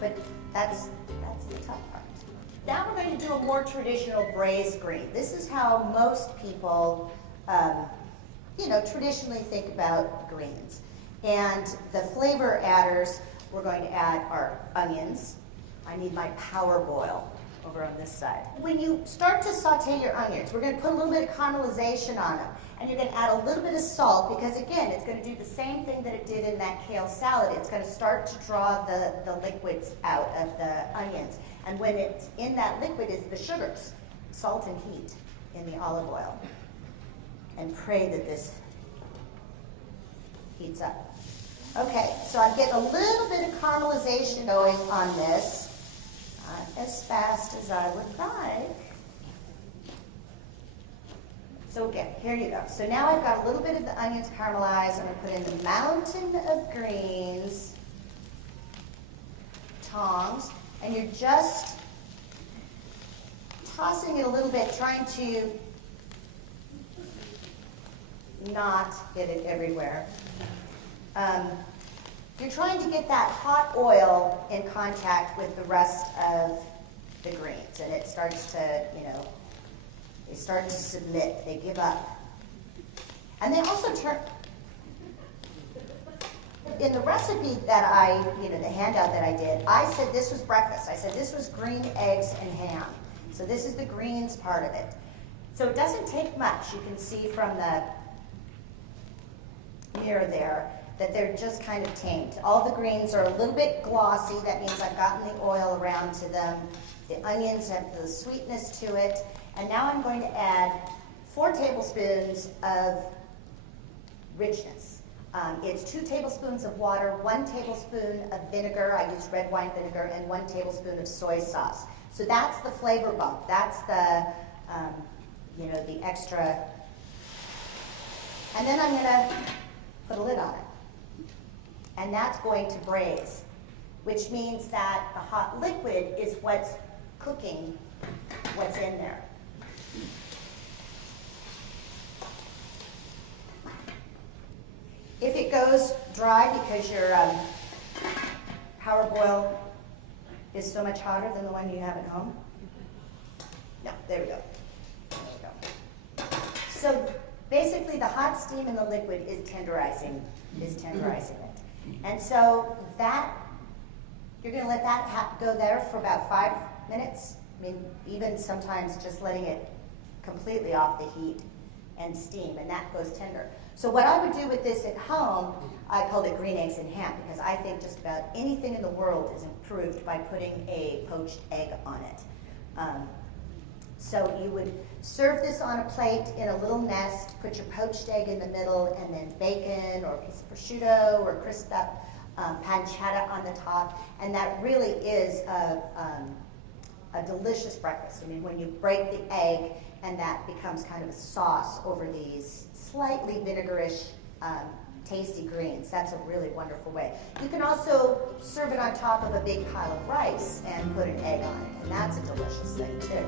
but that's the tough part. Now we're going to do a more traditional braised green. This is how most people, traditionally think about greens. And the flavor adders we're going to add are onions. I need my power boil over on this side. When you start to saute your onions, we're going to put a little bit of caramelization on them. And you're going to add a little bit of salt because, again, it's going to do the same thing that it did in that kale salad. It's going to start to draw the liquids out of the onions. And when it's in that liquid is the sugars, salt and heat in the olive oil. And pray that this heats up. Okay, so I'm getting a little bit of caramelization going on this. Not as fast as I would like. So again, here you go. So now I've got a little bit of the onions caramelized. I'm going to put in the mountain of greens, tongs, and you're just tossing it a little bit, trying to not get it everywhere. You're trying to get that hot oil in contact with the rest of the greens, and it starts to, they start to submit, they give up. And they also turn, in the recipe that the handout that I did, I said this was breakfast. I said this was green eggs and ham. So this is the greens part of it. So it doesn't take much. You can see from the mirror there that they're just kind of tamed. All the greens are a little bit glossy. That means I've gotten the oil around to them. The onions have the sweetness to it. And now I'm going to add 4 tablespoons of richness. It's 2 tablespoons of water, 1 tablespoon of vinegar. I use red wine vinegar, and 1 tablespoon of soy sauce. So that's the flavor bump. That's the, the extra. And then I'm going to put a lid on it. And that's going to braise, which means that the hot liquid is what's cooking what's in there. If it goes dry because your power boil is so much hotter than the one you have at home, no, there we go. There we go. So basically the hot steam in the liquid is tenderizing it. And so that, you're going to let that go there for about 5 minutes. I mean, even sometimes just letting it completely off the heat and steam, and that goes tender. So what I would do with this at home, I called it green eggs and ham, because I think just about anything in the world is improved by putting a poached egg on it. So you would serve this on a plate in a little nest, put your poached egg in the middle, and then bacon or a piece of prosciutto or crisped up pancetta on the top, and that really is a delicious breakfast. I mean, when you break the egg and that becomes kind of a sauce over these slightly vinegarish, tasty greens, that's a really wonderful way. You can also serve it on top of a big pile of rice and put an egg on it, and that's a delicious thing too.